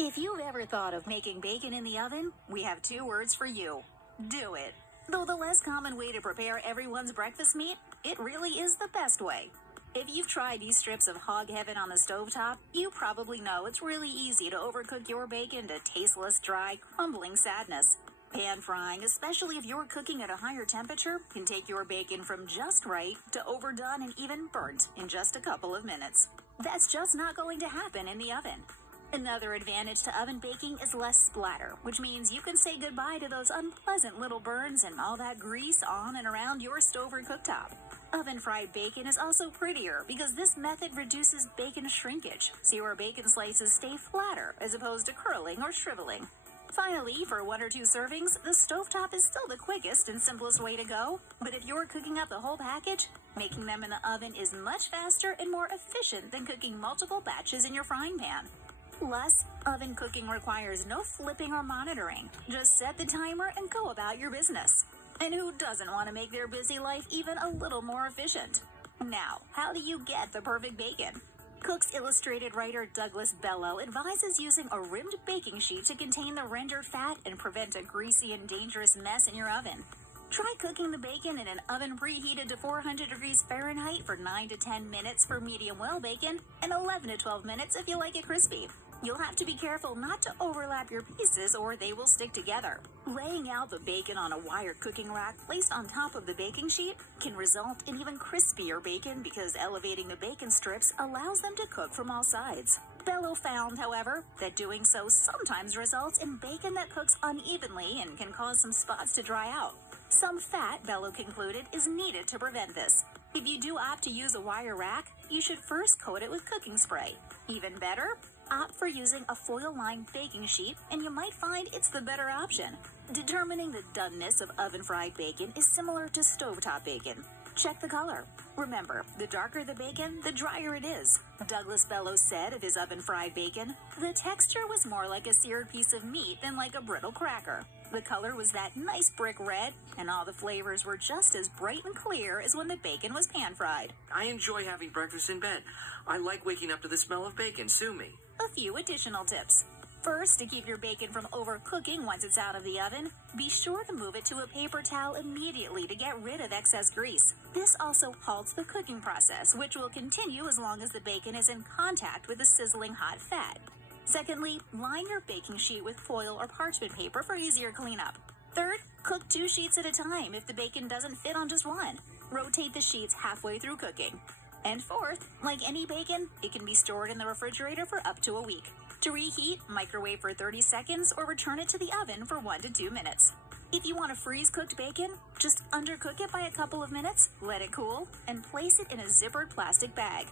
If you've ever thought of making bacon in the oven, we have two words for you. Do it. Though the less common way to prepare everyone's breakfast meat, it really is the best way. If you've tried these strips of hog heaven on the stovetop, you probably know it's really easy to overcook your bacon to tasteless, dry, crumbling sadness. Pan frying, especially if you're cooking at a higher temperature, can take your bacon from just right to overdone and even burnt in just a couple of minutes. That's just not going to happen in the oven. Another advantage to oven baking is less splatter, which means you can say goodbye to those unpleasant little burns and all that grease on and around your stove or cooktop. Oven-fried bacon is also prettier because this method reduces bacon shrinkage, so your bacon slices stay flatter as opposed to curling or shriveling. Finally, for 1 or 2 servings, the stovetop is still the quickest and simplest way to go, but if you're cooking up the whole package, making them in the oven is much faster and more efficient than cooking multiple batches in your frying pan. Plus, oven cooking requires no flipping or monitoring. Just set the timer and go about your business. And who doesn't want to make their busy life even a little more efficient? Now, how do you get the perfect bacon? Cook's Illustrated writer Douglas Bellow advises using a rimmed baking sheet to contain the rendered fat and prevent a greasy and dangerous mess in your oven. Try cooking the bacon in an oven preheated to 400 degrees Fahrenheit for 9 to 10 minutes for medium well bacon and 11 to 12 minutes if you like it crispy. You'll have to be careful not to overlap your pieces or they will stick together. Laying out the bacon on a wire cooking rack placed on top of the baking sheet can result in even crispier bacon because elevating the bacon strips allows them to cook from all sides. Bellow found, however, that doing so sometimes results in bacon that cooks unevenly and can cause some spots to dry out. Some fat, Bellow concluded, is needed to prevent this. If you do opt to use a wire rack, you should first coat it with cooking spray. Even better, opt for using a foil-lined baking sheet, and you might find it's the better option. Determining the doneness of oven-fried bacon is similar to stovetop bacon. Check the color. Remember, the darker the bacon, the drier it is. Douglas Bellow said of his oven-fried bacon, "The texture was more like a seared piece of meat than like a brittle cracker. The color was that nice brick red, and all the flavors were just as bright and clear as when the bacon was pan-fried." I enjoy having breakfast in bed. I like waking up to the smell of bacon. Sue me. A few additional tips. First, to keep your bacon from overcooking once it's out of the oven, be sure to move it to a paper towel immediately to get rid of excess grease. This also halts the cooking process, which will continue as long as the bacon is in contact with the sizzling hot fat. Secondly, line your baking sheet with foil or parchment paper for easier cleanup. Third, cook 2 sheets at a time if the bacon doesn't fit on just one. Rotate the sheets halfway through cooking. And fourth, like any bacon, it can be stored in the refrigerator for up to a week. To reheat, microwave for 30 seconds or return it to the oven for 1 to 2 minutes. If you want to freeze cooked bacon, just undercook it by a couple of minutes, let it cool, and place it in a zippered plastic bag.